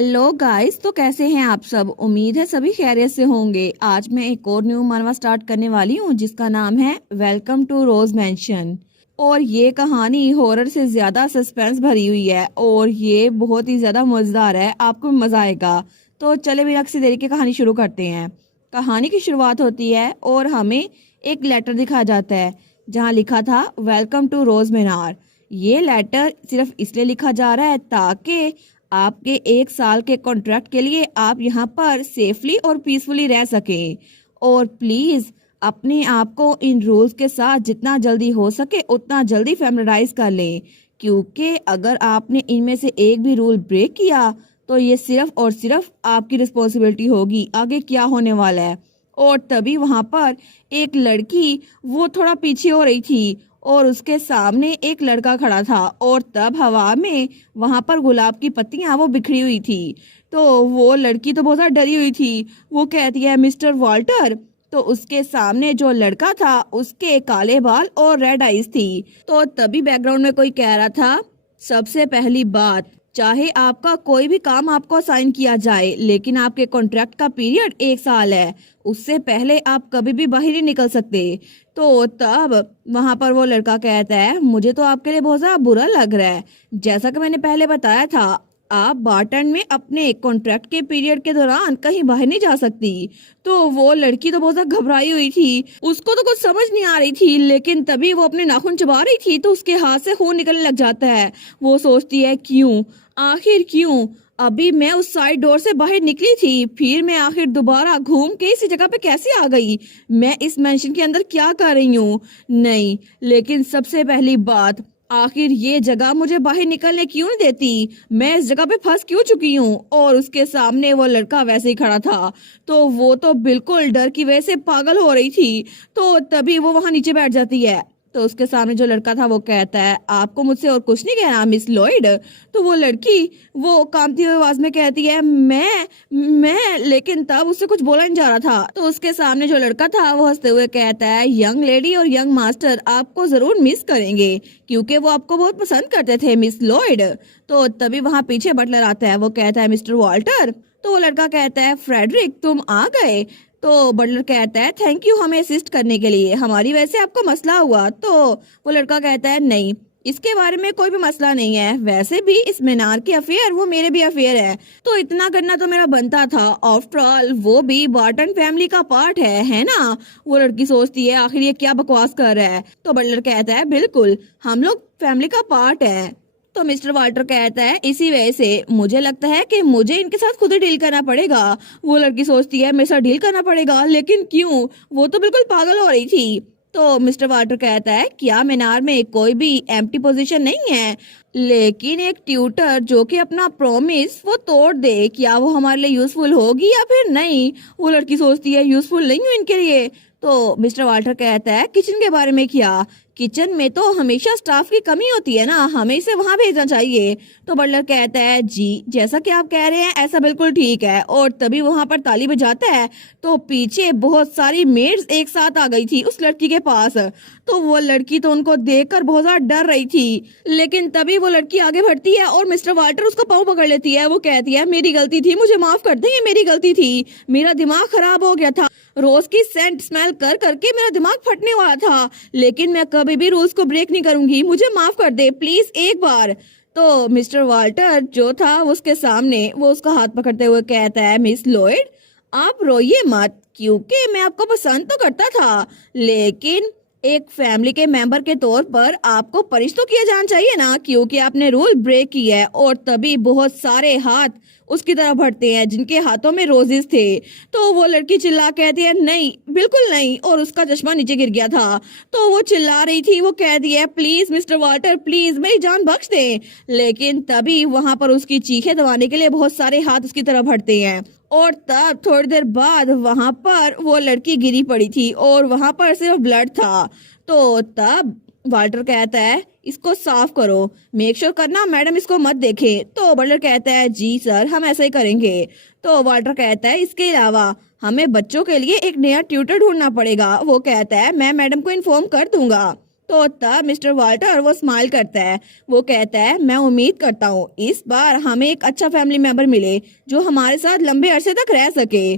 Hello guys, तो कैसे हैं आप सब। उम्मीद है सभी खैरियत से होंगे। आज मैं एक और न्यू मनवा स्टार्ट करने वाली हूँ जिसका नाम है वेलकम टू रोज मैंशन। और ये कहानी हॉरर से ज्यादा सस्पेंस भरी हुई है और ये बहुत ही ज्यादा मजेदार है, आपको मजा आएगा। तो चले बिना किसी देरी के कहानी शुरू करते हैं। कहानी की शुरुआत होती है और हमें एक लेटर दिखाया जाता है जहाँ लिखा था वेलकम टू रोज मीनार। ये लेटर सिर्फ इसलिए लिखा जा रहा है ताकि आपके 1 साल के कॉन्ट्रैक्ट के लिए आप यहाँ पर सेफली और पीसफुली रह सकें। और प्लीज अपने आप को इन रूल्स के साथ जितना जल्दी हो सके उतना जल्दी फैमिलियराइज कर लें, क्योंकि अगर आपने इनमें से एक भी रूल ब्रेक किया तो ये सिर्फ और सिर्फ आपकी रिस्पॉन्सिबिलिटी होगी आगे क्या होने वाला है। और तभी वहां पर एक लड़की वो थोड़ा पीछे हो रही थी और उसके सामने एक लड़का खड़ा था और तब हवा में वहां पर गुलाब की पत्तियां वो बिखरी हुई थी। तो वो लड़की तो बहुत ज्यादा डरी हुई थी। वो कहती है मिस्टर वॉल्टर। तो उसके सामने जो लड़का था उसके काले बाल और रेड आईज थी। तो तभी बैकग्राउंड में कोई कह रहा था, सबसे पहली बात, चाहे आपका कोई भी काम आपको असाइन किया जाए लेकिन आपके कॉन्ट्रैक्ट का पीरियड 1 साल है, उससे पहले आप कभी भी बाहर नहीं निकल सकते। तो तब वहां पर वो लड़का कहता है, मुझे तो आपके लिए बहुत ज्यादा बुरा लग रहा है। जैसा कि मैंने पहले बताया था, आप बार्टन में अपने कॉन्ट्रैक्ट के पीरियड के दौरान कहीं बाहर नहीं जा सकती। तो वो लड़की तो बहुत ज्यादा घबराई हुई थी, उसको तो कुछ समझ नहीं आ रही थी, लेकिन तभी वो अपने नाखून चबा रही थी तो उसके हाथ से खून निकलने लग जाता है। वो सोचती है, क्यों, आखिर क्यों, अभी मैं उस साइड डोर से बाहर निकली थी, फिर मैं आखिर दोबारा घूम के इसी जगह पे कैसे आ गई, मैं इस मेंशन के अंदर क्या कर रही हूँ। नहीं, लेकिन सबसे पहली बात, आखिर ये जगह मुझे बाहर निकलने क्यों नहीं देती, मैं इस जगह पे फंस क्यों चुकी हूँ। और उसके सामने वो लड़का वैसे ही खड़ा था, तो वो तो बिल्कुल डर की वजह से पागल हो रही थी। तो तभी वो वहां नीचे बैठ जाती है। तो उसके सामने जो लड़का था वो कहता है, आपको मुझसे और कुछ नहीं कहना मिस लॉयड। तो वो लड़की वो कांपती हुई आवाज में कहती है, मैं लेकिन तब उससे कुछ बोला नहीं जा रहा था। तो उसके सामने जो लड़का था वो हंसते हुए कहता है, यंग लेडी और यंग मास्टर आपको जरूर मिस करेंगे क्योंकि वो आपको बहुत पसंद करते थे मिस लॉयड। तो तभी वहां पीछे बटलर आता है, वो कहता है, मिस्टर वॉल्टर। तो वो लड़का कहता है, फ्रेडरिक तुम आ गए। तो बटलर कहता है, थैंक यू हमें असिस्ट करने के लिए, हमारी वजह से आपको मसला हुआ। तो वो लड़का कहता है, नहीं, इसके बारे में कोई भी मसला नहीं है, वैसे भी इस मीनार की अफेयर वो मेरे भी अफेयर है, तो इतना करना तो मेरा बनता था। आफ्टर ऑल वो भी बार्टन फैमिली का पार्ट है ना। वो लड़की सोचती है, आखिर ये क्या बकवास कर रहा है। तो बटलर कहता है, बिल्कुल हम लोग फैमिली का पार्ट है। तो मिस्टर वाल्टर कहता है, इसी वजह से मुझे लगता है कि मुझे इनके साथ खुद ही डील करना पड़ेगा। वो लड़की सोचती है, मेरे साथ डील करना पड़ेगा, लेकिन क्यों, वो तो बिल्कुल पागल हो रही थी। तो मिस्टर वाल्टर कहता है, क्या मीनार में कोई भी एम्प्टी पोजीशन नहीं है, लेकिन एक ट्यूटर जो कि अपना प्रॉमिस वो तोड़ दे, क्या वो हमारे लिए यूजफुल होगी या फिर नहीं। वो लड़की सोचती है, यूजफुल नहीं हूँ इनके लिए। तो मिस्टर वाल्टर कहता है, किचन के बारे में क्या, किचन में तो हमेशा स्टाफ की कमी होती है ना, हमें इसे वहां भेजना चाहिए। तो बटलर कहता है, जी जैसा कि आप कह रहे हैं ऐसा बिल्कुल ठीक है। और तभी वहां पर ताली बजाता है तो पीछे बहुत सारी मेड्स एक साथ आ गई थी उस लड़की के पास। तो वो लड़की तो उनको देखकर बहुत ज्यादा डर रही थी, लेकिन तभी वो लड़की आगे बढ़ती है और मिस्टर वाल्टर उसका पाँव पकड़ लेती है। वो कहती है, मेरी गलती थी, मुझे माफ कर दें, ये मेरी गलती थी, मेरा दिमाग खराब हो गया था, रोज की सेंट स्मेल कर करके मेरा दिमाग फटने वाला था, लेकिन मैं कभी भी रूल्स को ब्रेक नहीं करूंगी, मुझे माफ कर दे प्लीज एक बार। तो मिस्टर वाल्टर जो था उसके सामने वो उसका हाथ पकड़ते हुए कहता है, मिस लॉयड आप रोइए मत, क्योंकि मैं आपको पसंद तो करता था, लेकिन एक फैमिली के मेंबर के तौर पर आपको पनिश तो किया जाना चाहिए ना, क्योंकि आपने रूल ब्रेक किया है। और तभी बहुत सारे हाथ उसकी तरफ बढ़ते हैं जिनके हाथों में रोजेस थे। तो वो लड़की चिल्ला कहती है, नहीं बिल्कुल नहीं, और उसका चश्मा नीचे गिर गया था। तो वो चिल्ला रही थी, वो कहती है, प्लीज मिस्टर वाल्टर प्लीज मेरी जान बख्श दें। लेकिन तभी वहां पर उसकी चीखें दबाने के लिए बहुत सारे हाथ उसकी तरफ बढ़ते हैं और तब थोड़ी देर बाद वहां पर वो लड़की गिरी पड़ी थी और वहां पर सिर्फ ब्लड था। तो तब वाल्टर कहता है, इसको साफ करो, मेक श्योर करना मैडम इसको मत देखे। तो बटलर कहता है, जी सर हम ऐसा ही करेंगे। तो वाल्टर कहता है, इसके अलावा हमें बच्चों के लिए एक नया ट्यूटर ढूंढना पड़ेगा। वो कहता है, मैं मैडम को इन्फॉर्म कर दूंगा। तो तब मिस्टर वाल्टर वो स्माइल करता है। वो कहता है, मैं उम्मीद करता हूँ इस बार हमें एक अच्छा फैमिली मेंबर मिले जो हमारे साथ लंबे अरसे तक रह सके।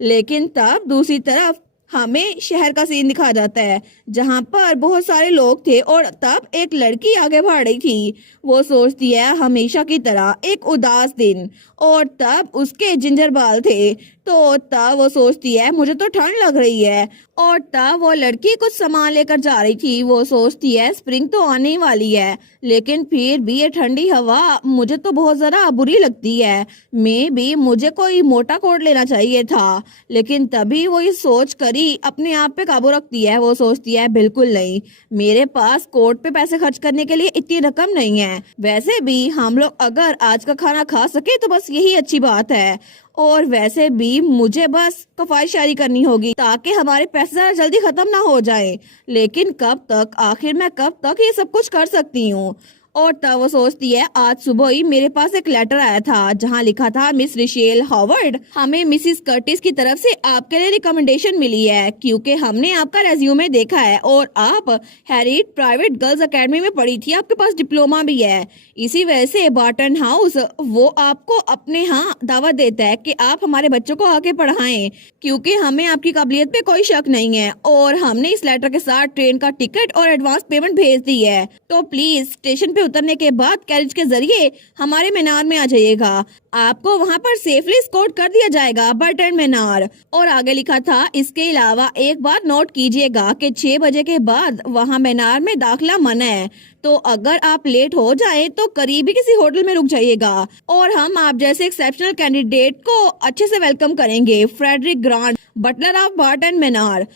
लेकिन तब दूसरी तरफ हमें शहर का सीन दिखाया जाता है जहां पर बहुत सारे लोग थे और तब एक लड़की आगे बढ़ रही थी। वो सोचती है हमेशा की तरह एक उदास दिन, और तब उसके जिंजर बाल थे। तो तब वो सोचती है मुझे तो ठंड लग रही है, और तब वो लड़की कुछ सामान लेकर जा रही थी। वो सोचती है स्प्रिंग तो आने ही वाली है, लेकिन फिर भी ये ठंडी हवा मुझे तो बहुत जरा बुरी लगती है। मैं भी मुझे कोई मोटा कोट लेना चाहिए था। लेकिन तभी वो ये सोच कर ही अपने आप पे काबू रखती है। वो सोचती है बिल्कुल नहीं, मेरे पास कोट पे पैसे खर्च करने के लिए इतनी रकम नहीं है। वैसे भी हम लोग अगर आज का खाना खा सके तो बस यही अच्छी बात है, और वैसे भी मुझे बस कफायश शायरी करनी होगी ताकि हमारे पैसे जरा जल्दी खत्म ना हो जाए। लेकिन कब तक, आखिर मैं कब तक ये सब कुछ कर सकती हूँ। और तब वो सोचती है आज सुबह ही मेरे पास एक लेटर आया था जहाँ लिखा था, मिस रिशेल हॉवर्ड, हमें मिसिस कर्टिस की तरफ से आपके लिए रिकमेंडेशन मिली है क्योंकि हमने आपका रेज्यूमे देखा है और आप हैरिट प्राइवेट गर्ल्स एकेडमी में पढ़ी थी, आपके पास डिप्लोमा भी है। इसी वजह से बार्टन हाउस वो आपको अपने यहाँ दावत देता है कि आप हमारे बच्चों को आके पढ़ाएं, क्योंकि हमें आपकी काबिलियत पे कोई शक नहीं है और हमने इस लेटर के साथ ट्रेन का टिकट और एडवांस पेमेंट भेज दी है। तो प्लीज स्टेशन उतरने के बाद कैरेज के जरिए हमारे मीनार में आ जाइएगा, आपको वहां पर सेफली एस्कॉर्ट कर दिया जाएगा बर्टन मीनार। और आगे लिखा था, इसके अलावा एक बात नोट कीजिएगा कि 6 बजे के बाद वहां मीनार में दाखिला मना है, तो अगर आप लेट हो जाए तो करीबी किसी होटल में रुक जाइएगा और हम आप जैसे एक्सेप्शनल कैंडिडेट को अच्छे से वेलकम करेंगे। Frederick Grant, butler of Burton manor.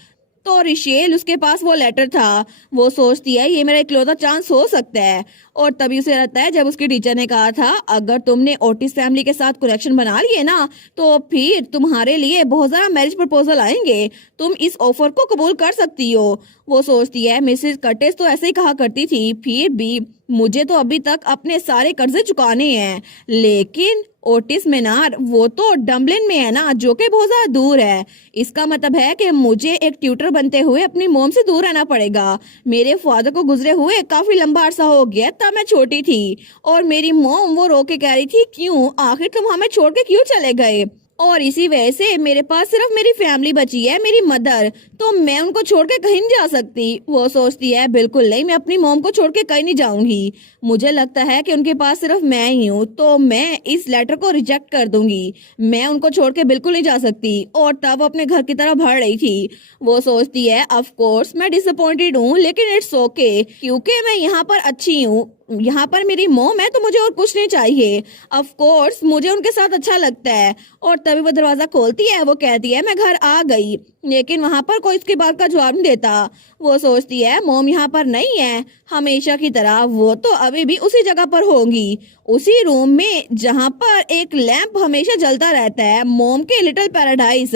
तो रिशेल, उसके पास वो लेटर था। वो सोचती है ये मेरा इकलौता चांस हो सकता है, और तभी उसे लगता है जब उसके टीचर ने कहा था अगर तुमने ओटिस फैमिली के साथ कनेक्शन बना लिए ना तो फिर तुम्हारे लिए बहुत सारा मैरिज प्रपोजल आएंगे, तुम इस ऑफर को कबूल कर सकती हो। वो सोचती है मिसेस कर्टिस तो ऐसे ही कहा करती थी, फिर भी मुझे तो अभी तक अपने सारे कर्जे चुकाने हैं। लेकिन ओटिस मीनार वो तो डम्बलिन में है ना, जो कि बहुत ज्यादा दूर है। इसका मतलब है कि मुझे एक ट्यूटर बनते हुए अपनी मोम से दूर रहना पड़ेगा। मेरे फादर को गुजरे हुए काफी लंबा अरसा हो गया, तब मैं छोटी थी और मेरी मोम वो रो के कह रही थी, क्यों आखिर तुम हमें छोड़ के क्यों चले गए। और इसी वजह से मेरे पास सिर्फ मेरी फैमिली बची है, मेरी मदर, तो मैं उनको छोड़ के कहीं नहीं जा सकती। वो सोचती है बिल्कुल नहीं, मैं अपनी मॉम को छोड़ के कहीं नहीं जाऊंगी। मुझे लगता है कि उनके पास सिर्फ मैं ही हूँ, तो मैं इस लेटर को रिजेक्ट कर दूंगी। मैं उनको छोड़ के बिल्कुल नहीं जा सकती। और तब अपने घर की तरफ बढ़ रही थी। वो सोचती है ऑफ कोर्स मैं डिसअपॉइंटेड हूँ, लेकिन इट्स ओके क्योंकि मैं यहाँ पर अच्छी हूँ, यहाँ पर मेरी मोम है, तो मुझे और कुछ नहीं चाहिए। ऑफ कोर्स मुझे उनके साथ अच्छा लगता है। और तभी वो दरवाजा खोलती है। वो कहती है मैं घर आ गई, लेकिन वहां पर कोई इसकी बात का जवाब नहीं देता। वो सोचती है मोम यहाँ पर नहीं है हमेशा की तरह, वो तो अभी भी उसी जगह पर होंगी, उसी रूम में जहाँ पर एक लैंप हमेशा जलता रहता है, मोम के लिटिल पैराडाइज।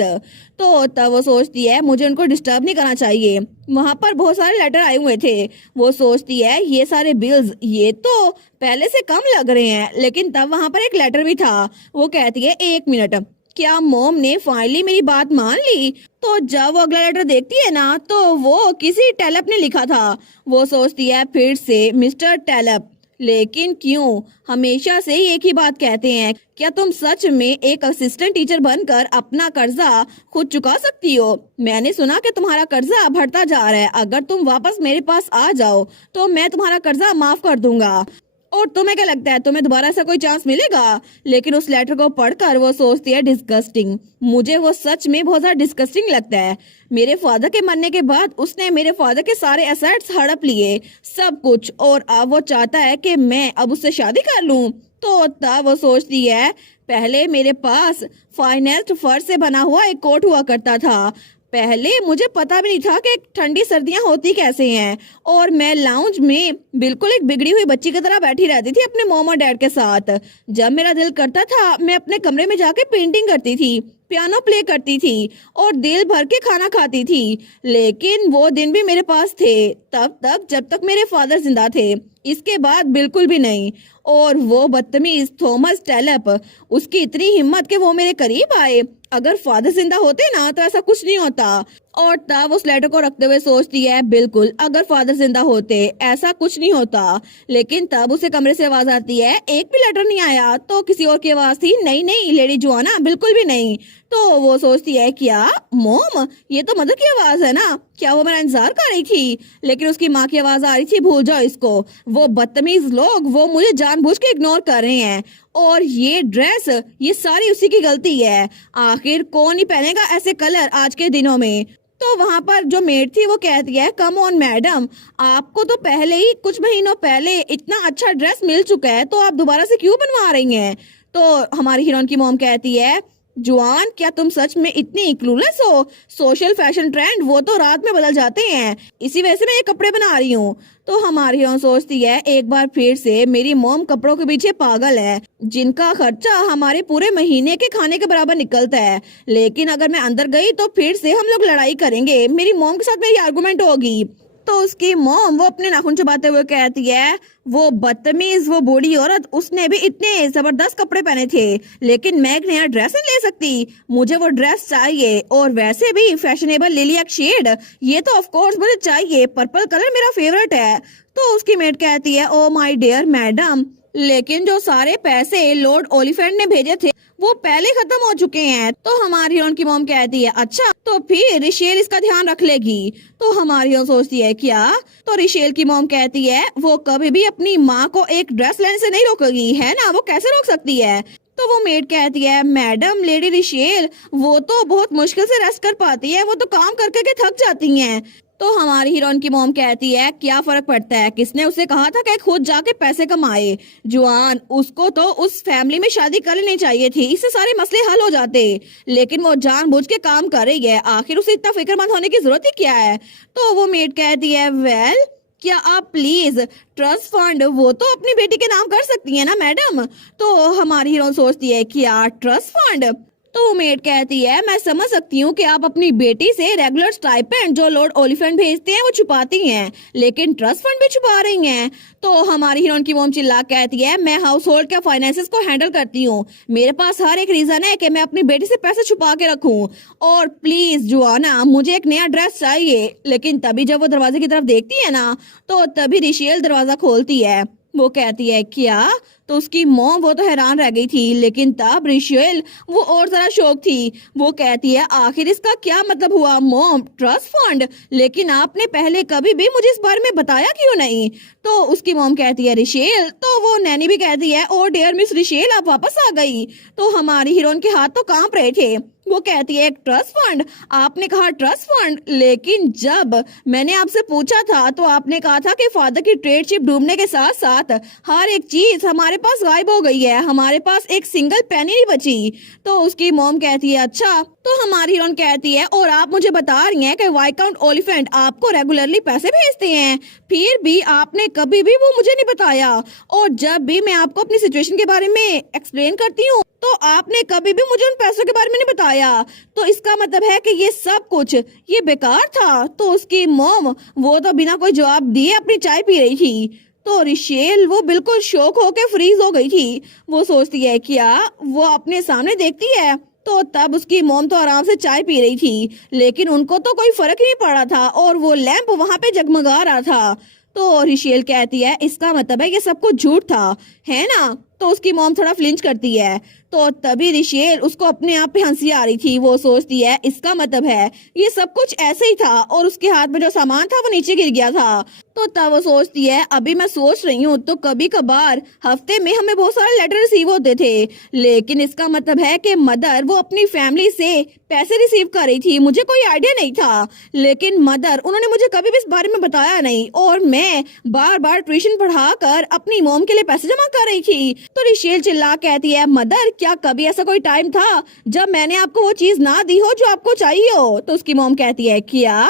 तो तब वो सोचती है मुझे उनको डिस्टर्ब नहीं करना चाहिए। वहां पर बहुत सारे लेटर आए हुए थे। वो सोचती है ये सारे बिल्स ये तो पहले से कम लग रहे हैं, लेकिन तब वहां पर एक लेटर भी था। वो कहती है 1 मिनट, क्या मोम ने फाइनली मेरी बात मान ली। तो जब वो अगला लेटर देखती है ना तो वो किसी टेलप ने लिखा था। वो सोचती है फिर से मिस्टर टेलप, लेकिन क्यों हमेशा से ही एक ही बात कहते हैं, क्या तुम सच में एक असिस्टेंट टीचर बनकर अपना कर्जा खुद चुका सकती हो। मैंने सुना कि तुम्हारा कर्जा बढ़ता जा रहा है, अगर तुम वापस मेरे पास आ जाओ तो मैं तुम्हारा कर्जा माफ कर दूंगा। और तुम्हें क्या लगता है तुम्हें दोबारा ऐसा कोई चांस मिलेगा। लेकिन उस लेटर को पढ़कर वो सोचती है डिस्गस्टिंग, मुझे वो सच में बहुत ज्यादा डिस्गस्टिंग लगता है। मेरे फादर के मरने के बाद उसने मेरे फादर के सारे एसेट्स हड़प लिए, सब कुछ, और अब वो चाहता है कि मैं अब उससे शादी कर लूं। तो तब वो सोचती है पहले मेरे पास फाइनेंस्ड फर से बना हुआ एक कोट हुआ करता था, पहले मुझे पता भी नहीं था कि ठंडी सर्दियां होती कैसे हैं, और मैं लाउंज में बिल्कुल एक बिगड़ी हुई बच्ची की तरह बैठी रहती थी अपने मॉम और डैड के साथ। जब मेरा दिल करता था मैं अपने कमरे में जाके पेंटिंग करती थी, पियानो प्ले करती थी और दिल भर के खाना खाती थी। लेकिन वो दिन भी मेरे पास थे तब तक जब तक मेरे फादर जिंदा थे। इसके बाद बिल्कुल भी नहीं। और वो बदतमीज थॉमस टेलप, उसकी इतनी हिम्मत कि वो मेरे करीब आए। अगर फादर जिंदा होते ना तो ऐसा कुछ नहीं होता। और तब उस लेटर को रखते हुए सोचती है, बिल्कुल अगर फादर जिंदा होते ऐसा कुछ नहीं होता। लेकिन तब उसे कमरे से आवाज आती है, एक भी लेटर नहीं आया। तो किसी और की आवाज थी, नहीं नहीं लेडी जोआना, बिल्कुल भी नहीं। तो वो सोचती है, क्या मोम, ये तो मदर की आवाज है ना, क्या वो मेरा इंतजार कर रही थी? लेकिन उसकी माँ की आवाज आ रही थी, भूल जाओ इसको, वो बदतमीज लोग वो मुझे जानबूझ के इग्नोर कर रहे हैं। और ये ड्रेस, ये सारी उसी की गलती है। आखिर कौन ही पहनेगा ऐसे कलर आज के दिनों में? तो वहां पर जो मेड थी वो कहती है, कम ऑन मैडम, आपको तो पहले ही कुछ महीनों पहले इतना अच्छा ड्रेस मिल चुका है, तो आप दोबारा से क्यों बनवा रही हैं? तो हमारी हीरोइन की मॉम कहती है, जुआन क्या तुम सच में इतनी क्लूलेस हो? सोशल फैशन ट्रेंड वो तो रात में बदल जाते हैं, इसी वजह से मैं ये कपड़े बना रही हूँ। तो हमारी हीरोइन सोचती है, एक बार फिर से मेरी मॉम कपड़ों के पीछे पागल है, जिनका खर्चा हमारे पूरे महीने के खाने के बराबर निकलता है। लेकिन अगर मैं अंदर गई तो फिर से हम लोग लड़ाई करेंगे, मेरी मॉम के साथ मेरी आर्गुमेंट होगी। तो उसकी मॉम वो अपने नाखून चबाते हुए कहती है, वो बदतमीज वो बूढ़ी औरत, उसने भी इतने जबरदस्त कपड़े पहने थे, लेकिन मैं एक नया ड्रेस नहीं ले सकती, मुझे वो ड्रेस चाहिए। और वैसे भी फैशनेबल लिलियक शेड, ये तो ऑफ कोर्स मुझे चाहिए, पर्पल कलर मेरा फेवरेट है। तो उसकी मेड कहती है, ओ माय डियर मैडम, लेकिन जो सारे पैसे लॉर्ड ओलिफेंट ने भेजे थे वो पहले खत्म हो चुके हैं। तो हमारी हीरोइन की मॉम कहती है, अच्छा तो फिर रिशेल इसका ध्यान रख लेगी। तो हमारी हीरोइन सोचती है, क्या? तो रिशेल की मॉम कहती है, वो कभी भी अपनी माँ को एक ड्रेस लेने से नहीं रोकेगी, है ना, वो कैसे रोक सकती है? तो वो मेड कहती है, मैडम लेडी रिशेल वो तो बहुत मुश्किल से रेस्ट कर पाती है, वो तो काम करके के थक जाती हैं। तो हमारी हीरोइन की मॉम कहती है, क्या फर्क पड़ता है, किसने उसे कहा था कि खुद जाके पैसे कमाए? जुआन, उसको तो उस फैमिली में शादी कर लेनी चाहिए थी, इससे सारे मसले हल हो जाते। लेकिन वो जानबूझ के काम कर रही है, आखिर उसे इतना फिक्रमंद होने की जरूरत ही क्या है? तो वो मेड कहती है, वेल क्या आप प्लीज ट्रस्ट फंड वो तो अपनी बेटी के नाम कर सकती है ना मैडम? तो हमारी हीरोइन सोचती है, क्या ट्रस्ट फंड? तो मेड कहती है, मैं समझ सकती हूँ कि आप अपनी बेटी से रेगुलर स्टाइपेंड जो लॉर्ड ओलिफेंट भेजते हैं वो छुपाती हैं, लेकिन ट्रस्ट फंड भी छुपा रही हैं। तो हमारी हीरोइन की मॉम चिल्ला कहती है, मैं हाउस होल्ड के फाइनेंसेस को हैंडल करती हूँ, मेरे पास हर एक रीजन है कि मैं अपनी बेटी से पैसे छुपा के रखूं। और प्लीज जुआना, मुझे एक नया ड्रेस चाहिए। लेकिन तभी जब वो दरवाजे की तरफ देखती है ना, तो तभी रिशेल दरवाजा खोलती है। वो कहती है, क्या? तो उसकी मॉम वो तो हैरान रह गई थी, लेकिन तब रिशेल वो और जरा शौक थी। वो कहती है, आखिर इसका क्या मतलब हुआ मॉम, ट्रस्ट फंड? लेकिन आपने पहले कभी भी मुझे इस बारे में बताया क्यों नहीं? तो उसकी मॉम कहती है, रिशेल। तो वो नैनी भी कहती है, ओ डियर मिस रिशेल, आप वापस आ गई। तो हमारी हीरोइन के हाथ तो कांप रहे थे। वो कहती है, एक ट्रस्ट फंड? आपने कहा ट्रस्ट फंड, लेकिन जब मैंने आपसे पूछा था तो आपने कहा था कि फादर की ट्रेड शिप डूबने के साथ साथ हर एक चीज हमारे पास गायब हो गई है, हमारे पास एक सिंगल पेनी नहीं बची। तो उसकी मॉम कहती है, अच्छा। तो हमारी हीरोइन कहती है, और आप मुझे बता रही हैं कि वाइकाउंट ओलिफेंट आपको रेगुलरली पैसे भेजते हैं, फिर भी आपने कभी भी वो मुझे नहीं बताया। और जब भी मैं आपको अपनी सिचुएशन के बारे में एक्सप्लेन करती हूँ तो आपने कभी भी मुझे उन पैसों के बारे में नहीं बताया। तो इसका मतलब है कि ये सब कुछ ये बेकार था। तो उसकी मॉम वो तो बिना कोई जवाब दिए अपनी चाय पी रही थी। तो रिशेल वो बिल्कुल शॉक होके फ्रीज हो गई थी। वो सोचती है, क्या वो अपने सामने देखती है? तो तब उसकी मॉम तो आराम से चाय पी रही थी, लेकिन उनको तो कोई फर्क नहीं पड़ा था और वो लैंप वहां पे जगमगा रहा था। तो रिशेल कहती है, इसका मतलब है ये सब कुछ झूठ था, है ना? तो उसकी मॉम थोड़ा फ्लिंच करती है। तो तभी रिशेल उसको अपने आप पे हंसी आ रही थी। वो सोचती है, इसका मतलब है ये सब कुछ ऐसे ही था और उसके हाथ में जो सामान था वो नीचे गिर गया था। तो तब वो सोचती है, अभी मैं सोच रही हूँ तो कभी कभार हफ्ते में हमें बहुत सारे लेटर रिसीव होते थे, लेकिन इसका मतलब है कि मदर वो अपनी फैमिली से पैसे रिसीव कर रही थी, मुझे कोई आइडिया नहीं था। लेकिन मदर उन्होंने मुझे कभी भी इस बारे में बताया नहीं और मैं बार बार ट्यूशन पढ़ाकर अपनी मॉम के लिए पैसे जमा कर रही थी। तो रिशेल चिल्ला कहती है, मदर क्या कभी ऐसा कोई टाइम था जब मैंने आपको वो चीज ना दी हो जो आपको चाहिए हो? तो उसकी मॉम कहती है, क्या?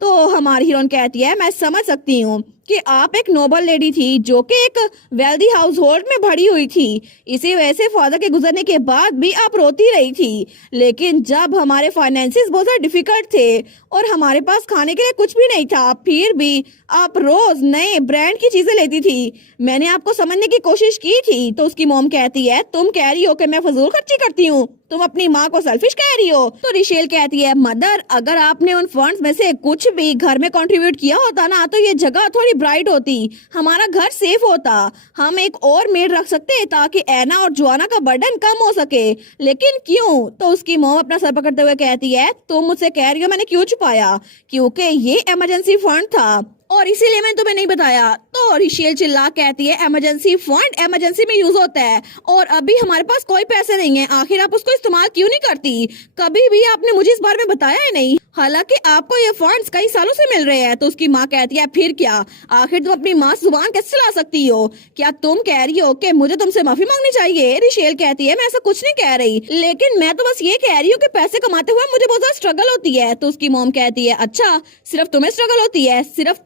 तो हमारी हीरोइन कहती है, मैं समझ सकती हूँ कि आप एक नोबल लेडी थी जो कि एक वेल्दी हाउस होल्ड में भरी हुई थी। इसी वजह से फादर के गुजरने के बाद भी आप रोती रही थी। लेकिन जब हमारे फाइनेंसिस बहुत ज़्यादा डिफिकल्ट थे और हमारे पास खाने के लिए कुछ भी नहीं था, फिर भी आप रोज नए ब्रांड की चीजें लेती थी। मैंने आपको समझने की कोशिश की थी। तो उसकी मॉम कहती है, तुम कह रही हो कि मैं फजूल खर्ची करती हूँ, तुम अपनी माँ को सेल्फिश कह रही हो। तो रिशेल कहती है, मदर अगर आपने उन फंड्स में से कुछ भी घर में कंट्रीब्यूट किया होता ना, तो ये जगह थोड़ी ब्राइट होती, हमारा घर सेफ होता, हम एक और मेड रख सकते ताकि एना और जोआना का बर्डन कम हो सके। लेकिन क्यों? तो उसकी मॉम अपना सर पकड़ते हुए कहती है, तुम मुझसे कह रही हो मैंने क्यों छुपाया? क्योंकि ये इमरजेंसी फंड था और इसीलिए मैंने तुम्हें नहीं बताया। तो रिशेल चिल्ला कहती है, इमरजेंसी फंड इमरजेंसी में यूज होता है और अभी हमारे पास कोई पैसे नहीं है, आखिर आप उसको इस्तेमाल क्यों नहीं करती? कभी भी आपने मुझे इस बारे में बताया ही नहीं, हालांकि आपको ये फंड्स कई सालों से मिल रहे हैं। तो उसकी माँ कहती है, फिर क्या? आखिर तुम अपनी माँ से जुबान कैसे चला सकती हो? क्या तुम कह रही हो कि मुझे तुमसे माफी मांगनी चाहिए? रिशेल कहती है, मैं ऐसा कुछ नहीं कह रही, लेकिन मैं तो बस ये कह रही हूँ कि पैसे कमाते हुए मुझे बहुत ज्यादा स्ट्रगल होती है। तो उसकी मॉम कहती है, अच्छा सिर्फ तुम्हें स्ट्रगल होती है? सिर्फ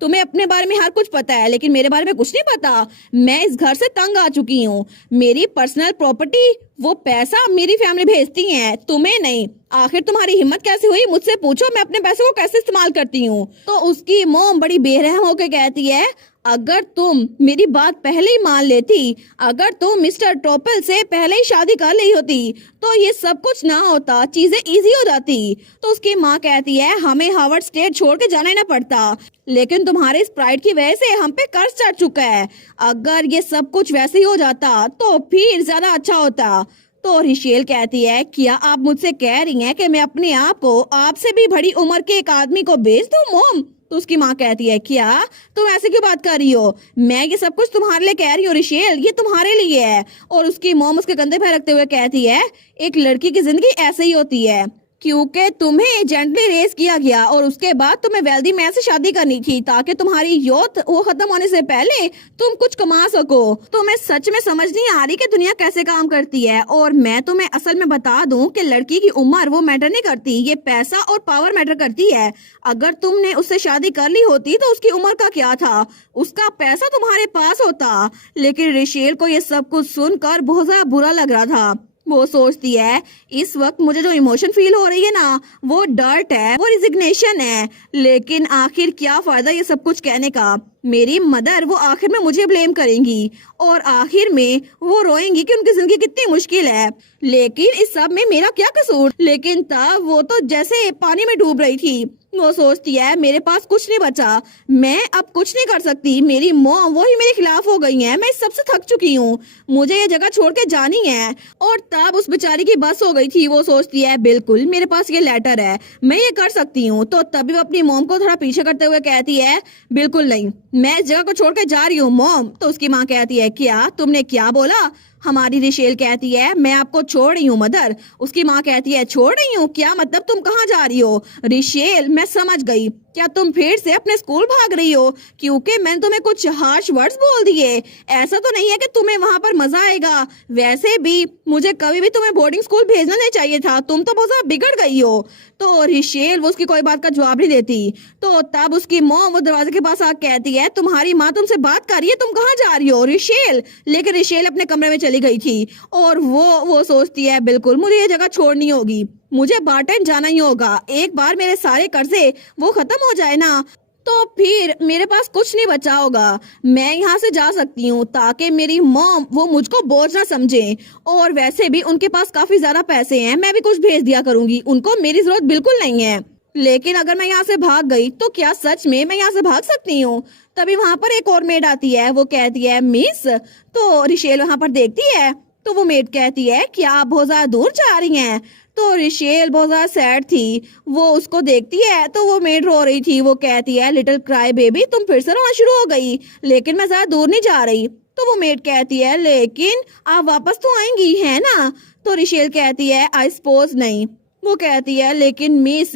तुम्हें अपने बारे में हर कुछ पता है, लेकिन मेरे बारे में कुछ नहीं पता। मैं इस घर से तंग आ चुकी हूँ। मेरी पर्सनल प्रॉपर्टी, वो पैसा मेरी फैमिली भेजती है, तुम्हें नहीं। आखिर तुम्हारी हिम्मत कैसे हुई मुझसे पूछो मैं अपने पैसे को कैसे इस्तेमाल करती हूँ? तो उसकी मॉम बड़ी बेरहम होकर कहती है, अगर तुम मेरी बात पहले ही मान लेती, अगर तुम मिस्टर टोपल से पहले ही शादी कर ली होती, तो ये सब कुछ ना होता, चीजें इजी हो जाती। तो उसकी माँ कहती है, हमें हार्वर्ड स्टेट छोड़ के जाना ही ना पड़ता, लेकिन तुम्हारे इस प्राइड की वजह से हम पे कर्ज चढ़ चुका है। अगर ये सब कुछ वैसे ही हो जाता तो फिर ज्यादा अच्छा होता। तो रिशेल कहती है, क्या आप मुझसे कह रही हैं कि मैं अपने आप को आपसे भी बड़ी उम्र के एक आदमी को बेच दूं मॉम? तो उसकी माँ कहती है, क्या तुम ऐसे क्यों बात कर रही हो? मैं ये सब कुछ तुम्हारे लिए कह रही हूँ रिशेल, ये तुम्हारे लिए है। और उसकी मॉम उसके कंधे पे रखते हुए कहती है, एक लड़की की जिंदगी ऐसे ही होती है, क्योंकि तुम्हें जेंटली रेस किया गया और उसके बाद तुम्हें वेल्दी मैन से शादी करनी थी ताकि तुम्हारी यूथ वो खत्म होने से पहले तुम कुछ कमा सको। तो मैं सच में समझ नहीं आ रही कि दुनिया कैसे काम करती है। और मैं तुम्हें असल में बता दूं कि लड़की की उम्र वो मैटर नहीं करती, ये पैसा और पावर मैटर करती है। अगर तुमने उससे शादी कर ली होती तो उसकी उम्र का क्या था, उसका पैसा तुम्हारे पास होता। लेकिन रिशेल को ये सब कुछ सुनकर बहुत ज्यादा बुरा लग रहा था। वो सोचती है, इस वक्त मुझे जो इमोशन फील हो रही है ना, वो डर्ट है, वो रिजिग्नेशन है। लेकिन आखिर क्या फायदा ये सब कुछ कहने का? मेरी मदर वो आखिर में मुझे ब्लेम करेंगी और आखिर में वो रोएंगी कि उनकी जिंदगी कितनी मुश्किल है। लेकिन इस सब में मेरा क्या कसूर? लेकिन तब वो तो जैसे पानी में डूब रही थी। वो सोचती है, मेरे पास कुछ नहीं बचा, मैं अब कुछ नहीं कर सकती। मेरी मॉम वो ही मेरे खिलाफ हो गई है, मैं इस सबसे थक चुकी हूँ, मुझे ये जगह छोड़ के जानी है। और तब उस बेचारी की बस हो गई थी। वो सोचती है, बिल्कुल मेरे पास ये लेटर है, मैं ये कर सकती हूँ। तो तभी वो अपनी मॉम को थोड़ा पीछे करते हुए कहती है, बिल्कुल नहीं, मैं इस जगह को छोड़ के जा रही हूँ मॉम। तो उसकी माँ कहती है, क्या तुमने क्या बोला? हमारी रिशेल कहती है, मैं आपको छोड़ रही हूँ मदर। उसकी माँ कहती है, छोड़ रही हूँ? क्या मतलब, तुम कहाँ जा रही हो? रिशेल मैं समझ गई, क्या तुम फिर से अपने स्कूल भाग रही हो क्योंकि मैंने तुम्हें कुछ हार्श वर्ड्स बोल दिए? ऐसा तो नहीं है कि तुम्हें वहां पर मजा आएगा। वैसे भी मुझे कभी भी तुम्हें बोर्डिंग स्कूल भेजना नहीं चाहिए था, तुम तो बहुत ज्यादा बिगड़ गई हो। तो रिशेल वो उसकी कोई बात का जवाब नहीं देती। तो तब उसकी मॉम वो दरवाजे के पास आकर कहती है, तुम्हारी माँ तुमसे बात कर रही है, तुम कहाँ जा रही हो रिशेल? लेकिन रिशेल अपने कमरे में चली गई थी और वो सोचती है, बिल्कुल मुझे ये जगह छोड़नी होगी, मुझे बार्टन जाना ही होगा। एक बार मेरे सारे कर्जे वो खत्म हो जाए ना, तो फिर मेरे पास कुछ नहीं बचा होगा। मैं यहाँ से जा सकती हूँ ताकि मेरी मॉम वो मुझको बोझ ना समझे। और वैसे भी उनके पास काफी ज्यादा पैसे हैं, मैं भी कुछ भेज दिया करूंगी, उनको मेरी जरूरत बिल्कुल नहीं है। लेकिन अगर मैं यहाँ से भाग गई तो क्या सच में मैं यहाँ से भाग सकती हूँ? तभी वहां पर एक और मेड आती है। वो कहती है, मिस। तो रिशेल वहां पर देखती है तो वो मेड कहती है, क्या आप बहुत ज्यादा दूर जा रही हैं? तो रिशेल बहुत ज्यादा सैड थी। वो उसको देखती है तो वो मेड रो रही थी। वो कहती है, लिटिल क्राई बेबी, तुम फिर से रोना शुरू हो गई, लेकिन मैं ज्यादा दूर नहीं जा रही। तो वो मेड कहती है, लेकिन आप वापस तो आएंगी है ना? तो रिशेल कहती है, आई सपोज नहीं। वो कहती है, लेकिन मिस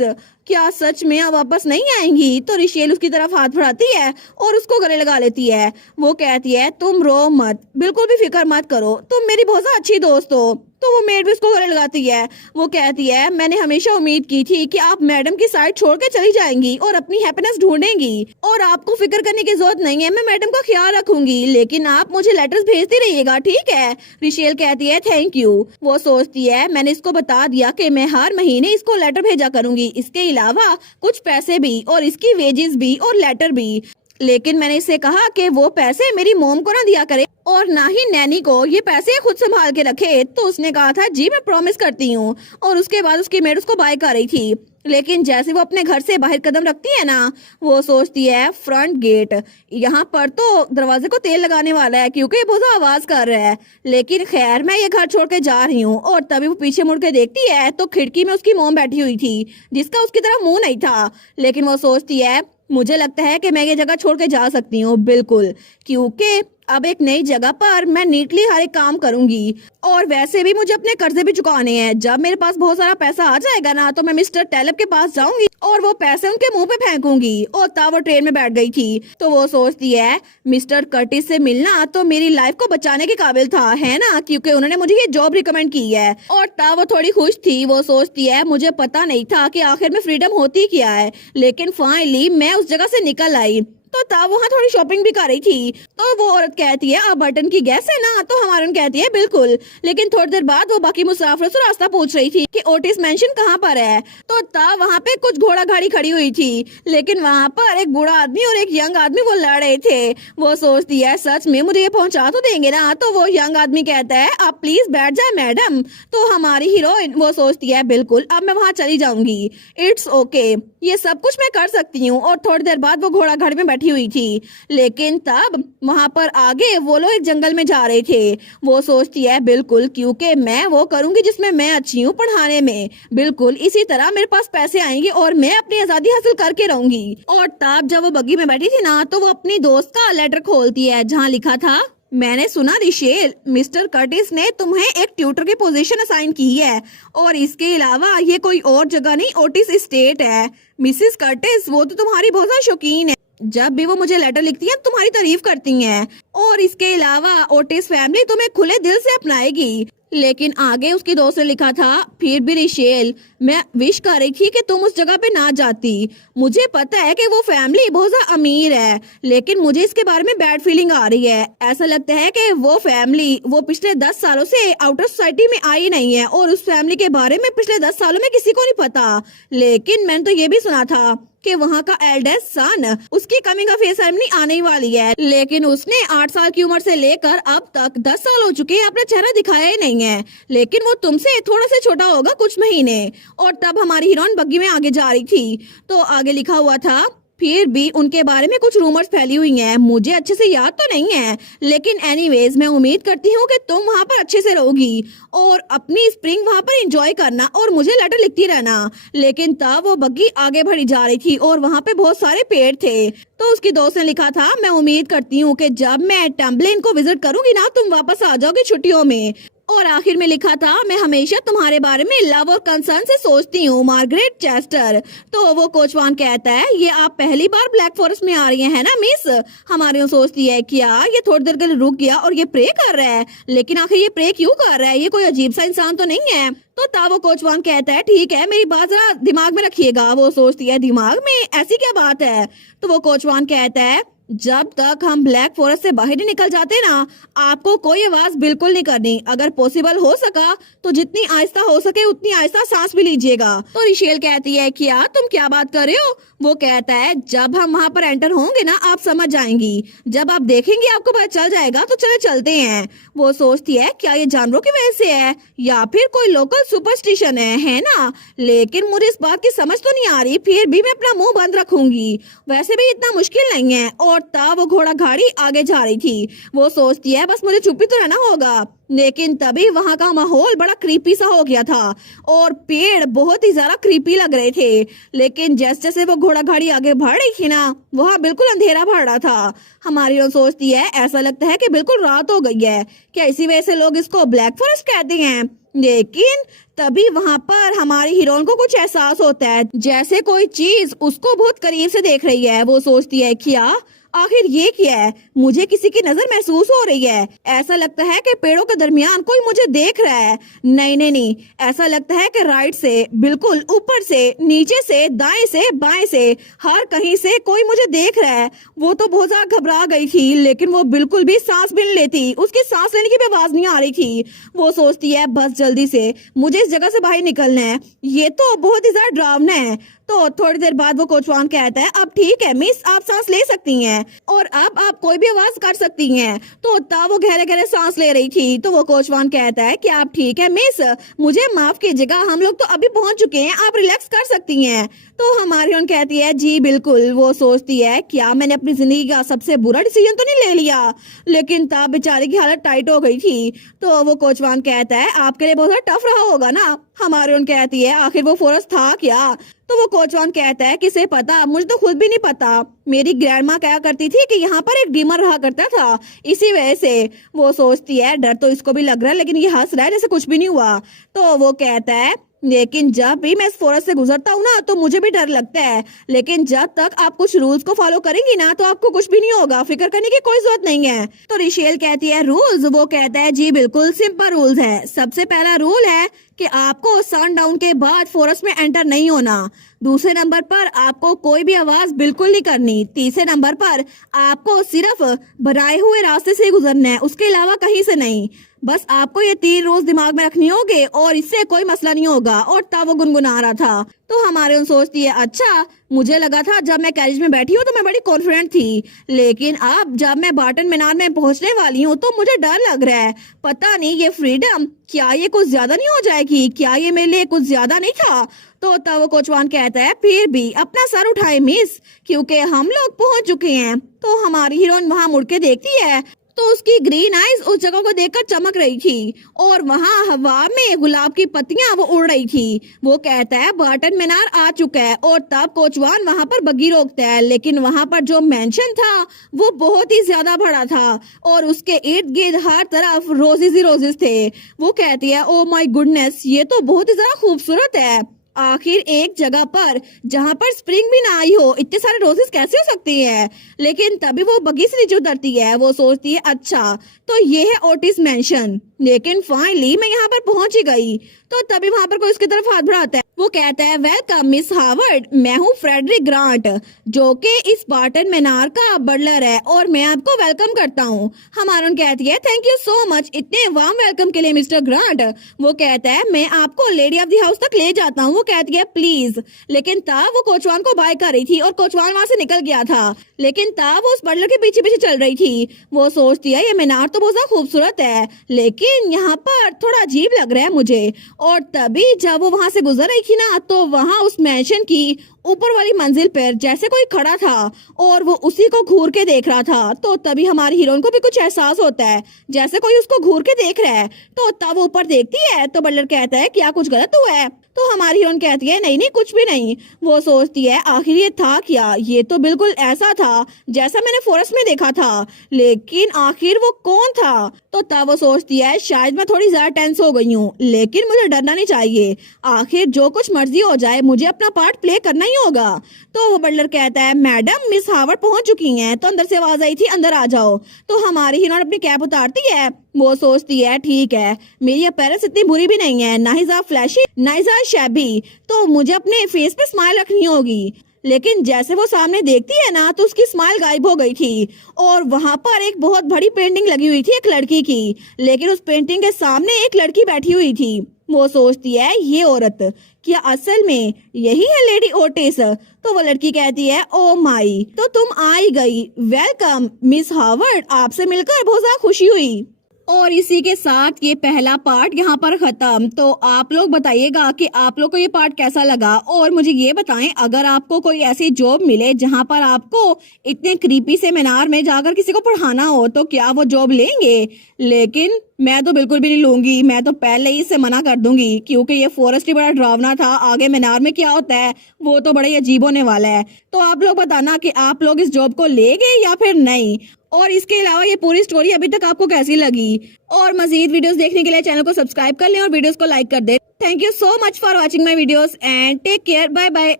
क्या सच में आप वापस नहीं आएंगी? तो रिशेल उसकी तरफ हाथ बढ़ाती है और उसको गले लगा लेती है। वो कहती है, तुम रो मत, बिल्कुल भी फिक्र मत करो, तुम मेरी बहुत अच्छी दोस्त हो। तो वो मेड भी उसको गले लगाती है। वो कहती है मैंने हमेशा उम्मीद की थी कि आप मैडम की साइड छोड़ के चली जाएंगी और अपनी हैप्पीनेस ढूंढेंगी और आपको फिक्र करने की जरूरत नहीं है, मैं मैडम का ख्याल रखूंगी, लेकिन आप मुझे लेटर्स भेजती रहिएगा, ठीक है। रिशेल कहती है थैंक यू। वो सोचती है मैंने इसको बता दिया कि मैं हर महीने इसको लेटर भेजा करूंगी, इसके अलावा कुछ पैसे भी और इसकी वेजेस भी और लेटर भी, लेकिन मैंने इससे कहा कि वो पैसे मेरी मोम को ना दिया करे और ना ही नैनी को, ये पैसे खुद संभाल के रखे। तो उसने कहा था जी मैं प्रॉमिस करती हूँ, और उसके बाद उसकी मेड उसको बाय कर रही थी। लेकिन जैसे वो अपने घर से बाहर कदम रखती है ना, वो सोचती है फ्रंट गेट, यहाँ पर तो दरवाजे को तेल लगाने वाला है क्योंकि ये बहुत आवाज कर रहा है, लेकिन खैर मैं ये घर छोड़ के जा रही हूँ। और तभी वो पीछे मुड़ के देखती है तो खिड़की में उसकी मोम बैठी हुई थी जिसका उसकी तरह मुंह नहीं था। लेकिन वो सोचती है मुझे लगता है कि मैं ये जगह छोड़ के जा सकती हूँ, बिल्कुल, क्योंकि अब एक नई जगह पर मैं नीटली हर एक काम करूंगी और वैसे भी मुझे अपने कर्जे भी चुकाने हैं। जब मेरे पास बहुत सारा पैसा आ जाएगा ना तो मैं मिस्टर टेलब के पास जाऊंगी और वो पैसे उनके मुंह पे फेंकूंगी। और तब वो ट्रेन में बैठ गई थी तो वो सोचती है मिस्टर कर्टिस से मिलना तो मेरी लाइफ को बचाने के काबिल था, है ना, क्योंकि उन्होंने मुझे ये जॉब रिकमेंड की है। और तब वो थोड़ी खुश थी। वो सोचती है मुझे पता नहीं था कि आखिर में फ्रीडम होती क्या है, लेकिन फाइनली मैं उस जगह से निकल आई। तो तब वहाँ थोड़ी शॉपिंग भी कर रही थी तो वो औरत कहती है आप बर्टन की गैस है ना, तो हमारी कहती है बिल्कुल। लेकिन थोड़ी देर बाद वो बाकी मुसाफिरों से रास्ता पूछ रही थी कि ओटिस मेंशन कहाँ पर है। तो तब वहाँ पे कुछ घोड़ा गाड़ी खड़ी हुई थी, लेकिन वहाँ पर एक बूढ़ा आदमी और एक यंग आदमी वो लड़ रहे थे। वो सोचती है सच में मुझे ये पहुंचा तो देंगे ना, तो वो यंग आदमी कहता है आप प्लीज बैठ जाए मैडम। तो हमारी हीरोइन वो सोचती है बिल्कुल अब मैं वहाँ चली जाऊंगी, इट्स ओके, ये सब कुछ मैं कर सकती हूँ। और थोड़ी देर बाद वो घोड़ा गाड़ी में बैठी हुई थी, लेकिन तब वहां पर आगे वो लोग एक जंगल में जा रहे थे। वो सोचती है बिल्कुल, क्योंकि मैं वो करूंगी जिसमें मैं अच्छी हूँ, पढ़ाने में, बिल्कुल इसी तरह मेरे पास पैसे आएंगे और मैं अपनी आजादी हासिल करके रहूंगी। और तब जब वो बग्गी में बैठी थी ना तो वो अपनी दोस्त का लेटर खोलती है जहाँ लिखा था मैंने सुना रिशेल मिस्टर कर्टिस ने तुम्हें एक ट्यूटर की पोजीशन असाइन की है और इसके अलावा ये कोई और जगह नहीं ओटिस स्टेट है। मिसिस कर्टिस वो तो तुम्हारी बहुत ज्यादा शौकीन है, जब भी वो मुझे लेटर लिखती है तुम्हारी तारीफ करती हैं, और इसके अलावा ओटिस फैमिली तुम्हें खुले दिल से अपनाएगी। लेकिन आगे उसकी दोस्त ने लिखा था फिर भी रिशेल मैं विश कर रही थी कि तुम उस जगह पे ना जाती। मुझे पता है कि वो फैमिली बहुत ज्यादा अमीर है, लेकिन मुझे इसके बारे में बैड फीलिंग आ रही है। ऐसा लगता है कि वो फैमिली वो पिछले 10 सालों से आउटर सोसाइटी में आई नहीं है और उस फैमिली के बारे में पिछले 10 सालों में किसी को नहीं पता। लेकिन मैंने तो ये भी सुना था कि वहाँ का एल्डेस्ट सन उसकी कमिंग ऑफ एज सेरेमनी आने वाली है, लेकिन उसने 8 साल की उम्र से लेकर अब तक 10 साल हो चुके हैं अपना चेहरा दिखाया ही नहीं है, लेकिन वो तुमसे थोड़ा सा छोटा होगा कुछ महीने। और तब हमारी हीरोइन बग्गी में आगे जा रही थी तो आगे लिखा हुआ था फिर भी उनके बारे में कुछ रूमर्स फैली हुई हैं, मुझे अच्छे से याद तो नहीं है, लेकिन एनीवेज मैं उम्मीद करती हूँ कि तुम वहाँ पर अच्छे से रहोगी और अपनी स्प्रिंग वहाँ पर एंजॉय करना और मुझे लेटर लिखती रहना। लेकिन तब वो बग्गी आगे बढ़ी जा रही थी और वहाँ पे बहुत सारे पेड़ थे। तो उसकी दोस्त ने लिखा था मैं उम्मीद करती हूँ कि जब मैं टम्बलिन को विजिट करूंगी ना तुम वापस आ जाओगी छुट्टियों में। और आखिर में लिखा था मैं हमेशा तुम्हारे बारे में लव और कंसर्न से सोचती हूँ मार्गरेट चेस्टर। तो वो कोचवान कहता है ये आप पहली बार ब्लैक फॉरेस्ट में आ रही हैं है ना मिस। हमारी सोचती है क्या ये थोड़ी देर के लिए रुक गया और ये प्रे कर रहा है, लेकिन आखिर ये प्रे क्यों कर रहा है, ये कोई अजीब सा इंसान तो नहीं है। तो तब वो कोचवान कहता है ठीक है मेरी बात जरा दिमाग में रखिएगा। वो सोचती है दिमाग में ऐसी क्या बात है। तो वो कोचवान कहता है जब तक हम ब्लैक फॉरेस्ट से बाहर नहीं निकल जाते ना आपको कोई आवाज बिल्कुल नहीं करनी, अगर पॉसिबल हो सका तो जितनी आहिस्ता हो सके उतनी आहिस्ता सांस भी लीजिएगा। तो रिशेल कहती है क्या तुम क्या बात कर रहे हो। वो कहता है जब हम वहाँ पर एंटर होंगे ना आप समझ जाएंगी, जब आप देखेंगे आपको पता चल जाएगा, तो चले चलते हैं। वो सोचती है क्या ये जानवरों की वजह से है या फिर कोई लोकल सुपरस्टिशन है ना, लेकिन मुझे इस बात की समझ तो नहीं आ रही, फिर भी मैं अपना मुंह बंद रखूंगी, वैसे भी इतना मुश्किल नहीं है। और तब वो घोड़ा गाड़ी आगे जा रही थी। वो सोचती है बस मुझे चुप्पी तो रहना होगा, लेकिन तभी वहां का माहौल बड़ा क्रीपी सा हो गया था और पेड़ बहुत ही ज्यादा क्रीपी लग रहे थे। लेकिन जैसे जैसे वो घोड़ा गाड़ी आगे बढ़ रही थी ना वहाँ बिल्कुल अंधेरा बढ़ रहा था। हमारी सोचती है ऐसा लगता है कि बिल्कुल रात हो गई है, क्या इसी वजह से लोग इसको ब्लैक फॉरेस्ट कहते हैं। लेकिन तभी वहाँ पर हमारी हीरोइन को कुछ एहसास होता है जैसे कोई चीज उसको बहुत करीब से देख रही है। वो सोचती है क्या आखिर ये क्या है? मुझे किसी की नजर महसूस हो रही है। ऐसा लगता है कि पेड़ों के दरमियान कोई मुझे देख रहा है। नहीं नहीं नहीं, ऐसा लगता है कि राइट से, बिल्कुल ऊपर से, नीचे से, दाएं से, बाएं से, हर कहीं से कोई मुझे देख रहा है। वो तो बहुत ज्यादा घबरा गई थी, लेकिन वो बिल्कुल भी सांस भी नहीं लेती। उसकी सांस लेने की भी आवाज नहीं आ रही थी। वो सोचती है बस जल्दी से मुझे इस जगह से बाहर निकलना है। ये तो बहुत ही ज्यादा डरावना है। तो थोड़ी देर बाद वो कोचवान कहता है अब ठीक है मिस, आप सांस ले सकती हैं और अब आप कोई भी आवाज कर सकती हैं। तो तब वो गहरे गहरे सांस ले रही थी। तो वो कोचवान कहता है कि आप ठीक है मिस, मुझे माफ कीजिएगा, हम लोग तो अभी पहुंच चुके हैं, आप रिलैक्स कर सकती हैं। तो हमारी उन कहती है जी बिल्कुल। वो सोचती है क्या मैंने अपनी जिंदगी का सबसे बुरा डिसीजन तो नहीं ले लिया, लेकिन तब बेचारी की हालत टाइट हो गई थी। तो वो कोचवान कहता है आपके लिए बहुत टफ रहा होगा ना। हमारी उन कहती है आखिर वो फॉरेस्ट था क्या? तो वो कोचवान कहता है किसे पता, मुझे तो खुद भी नहीं पता। मेरी ग्रैंडमा क्या करती थी कि यहाँ पर एक डीमर रहा करता था, इसी वजह से। वो सोचती है डर तो इसको भी लग रहा है, लेकिन ये हंस रहा है जैसे कुछ भी नहीं हुआ। तो वो कहता है लेकिन जब भी मैं इस फॉरेस्ट से गुजरता हूँ ना तो मुझे भी डर लगता है, लेकिन जब तक आप कुछ रूल्स को फॉलो करेंगी ना तो आपको कुछ भी नहीं होगा, फिक्र करने की कोई जरूरत नहीं है। तो रिशेल कहती है रूल्स? वो कहता है जी बिल्कुल सिंपल रूल्स है। सबसे पहला रूल है कि आपको सनडाउन के बाद फॉरेस्ट में एंटर नहीं होना। दूसरे नंबर पर आपको कोई भी आवाज बिल्कुल नहीं करनी। तीसरे नंबर पर आपको सिर्फ बनाए हुए रास्ते से गुजरना है, उसके अलावा कहीं से नहीं। बस आपको ये 3 रोज दिमाग में रखनी होगी और इससे कोई मसला नहीं होगा। और तब वो गुनगुना रहा था। तो हमारे उन सोचती है अच्छा, मुझे लगा था जब मैं कैरेज में बैठी हूँ तो मैं बड़ी कॉन्फिडेंट थी, लेकिन अब जब मैं बार्टन मीनार में पहुंचने वाली हूँ तो मुझे डर लग रहा है। पता नहीं ये फ्रीडम क्या ये कुछ ज्यादा नहीं हो जाएगी? क्या ये मेरे लिए कुछ ज्यादा नहीं था? तो तब वो कोचवान कहता है फिर भी अपना सर उठाए मिस, क्योंकि हम लोग पहुंच चुके हैं। तो हमारी हीरोइन वहां मुड़ के देखती है तो उसकी ग्रीन आईज उस जगह को देखकर चमक रही थी और वहाँ हवा में गुलाब की पत्तियां वो उड़ रही थी। वो कहता है बार्टन मीनार आ चुका है और तब कोचवान वहाँ पर बग्गी रोकता है, लेकिन वहाँ पर जो मेंशन था वो बहुत ही ज्यादा बड़ा था और उसके इर्द गिर्द हर तरफ रोजेज ही रोजेज थे। वो कहती है ओ माय गुडनेस, ये तो बहुत ही ज्यादा खूबसूरत है। आखिर एक जगह पर जहाँ पर स्प्रिंग भी ना आई हो इतने सारे रोजेस कैसे हो सकती है? लेकिन तभी वो बग्गी से नीचे उतरती है। वो सोचती है अच्छा तो ये है ओटिस मेंशन, लेकिन फाइनली मैं यहाँ पर पहुंच ही गई। तो तभी वहां पर कोई उसकी तरफ हाथ बढ़ाता है। वो कहता है वेलकम मिस हार्वर्ड, मैं हूँ फ्रेडरिक ग्रांट जो कि इस बार्टन मीनार का बटलर है और मैं आपको वेलकम करता हूँ। हमारन कहती है थैंक यू सो मच इतने वार्म वेलकम के लिए मिस्टर ग्रांट। वो कहता है मैं आपको लेडी ऑफ द हाउस तक ले जाता हूँ। वो कहती है प्लीज, लेकिन तब वो कोचवान को बाय कर रही थी और कोचवान वहां से निकल गया था, लेकिन तब वो उस बटलर के पीछे पीछे चल रही थी। वो सोचती है ये मीनार तो बहुत खूबसूरत है, लेकिन यहाँ पर थोड़ा अजीब लग रहा है मुझे। और तभी जब वो वहां से गुजर रही थी ना तो वहां उस मैंशन की ऊपर वाली मंजिल पर जैसे कोई खड़ा था और वो उसी को घूर के देख रहा था। तो तभी हमारी हीरोइन को भी कुछ एहसास होता है जैसे कोई उसको घूर के देख रहा है। तो तब वो ऊपर देखती है तो बटलर कहता है क्या कुछ गलत हुआ है? तो हमारी हीरोइन कहती है नहीं नहीं कुछ भी नहीं। वो सोचती है आखिर ये था क्या? ये तो बिल्कुल ऐसा था जैसा मैंने फॉरेस्ट में देखा था, लेकिन आखिर वो कौन था? तो तब वो सोचती है शायद मैं थोड़ी ज्यादा टेंस हो गई हूँ, लेकिन मुझे डरना नहीं चाहिए। आखिर जो कुछ मर्जी हो जाए मुझे अपना पार्ट प्ले करना ही होगा। तो वो बटलर कहता है मैडम मिस हार्वर्ड पहुंच चुकी हैं। तो अंदर से आवाज आई थी अंदर आ जाओ। तो हमारी हीरोइन अपनी कैप उतारती है। वो सोचती है ठीक है मेरी अपीयरेंस इतनी बुरी भी नहीं है, ना ही ज्यादा फ्लैशी ना ही ज्यादा शैबी, तो मुझे अपने फेस पे स्माइल रखनी होगी। लेकिन जैसे वो सामने देखती है ना तो उसकी स्माइल गायब हो गई थी और वहां पर एक बहुत बड़ी पेंटिंग लगी हुई थी एक लड़की की, लेकिन उस पेंटिंग के सामने एक लड़की बैठी हुई थी। वो सोचती है ये औरत क्या असल में यही है लेडी ओटिस? तो वो लड़की कहती है ओ माई, तो तुम आ ही गई, वेलकम मिस हार्वर्ड, आपसे मिलकर बहुत ज्यादा खुशी हुई। और इसी के साथ ये पहला पार्ट यहाँ पर खत्म। तो आप लोग बताइएगा कि आप लोग को ये पार्ट कैसा लगा और मुझे ये बताएं अगर आपको कोई ऐसी जॉब मिले जहाँ पर आपको इतने क्रीपी से मीनार में जाकर किसी को पढ़ाना हो तो क्या वो जॉब लेंगे? लेकिन मैं तो बिल्कुल भी नहीं लूंगी, मैं तो पहले ही इससे मना कर दूंगी क्योंकि ये फॉरेस्ट ही बड़ा डरावना था। आगे मीनार में क्या होता है वो तो बड़ा ही अजीब होने वाला है। तो आप लोग बताना कि आप लोग इस जॉब को लेंगे या फिर नहीं। और इसके अलावा ये पूरी स्टोरी अभी तक आपको कैसी लगी? और मजीद वीडियोस देखने के लिए चैनल को सब्सक्राइब कर लें और वीडियोस को लाइक कर दें। Thank you so much for watching my videos and take care, bye bye.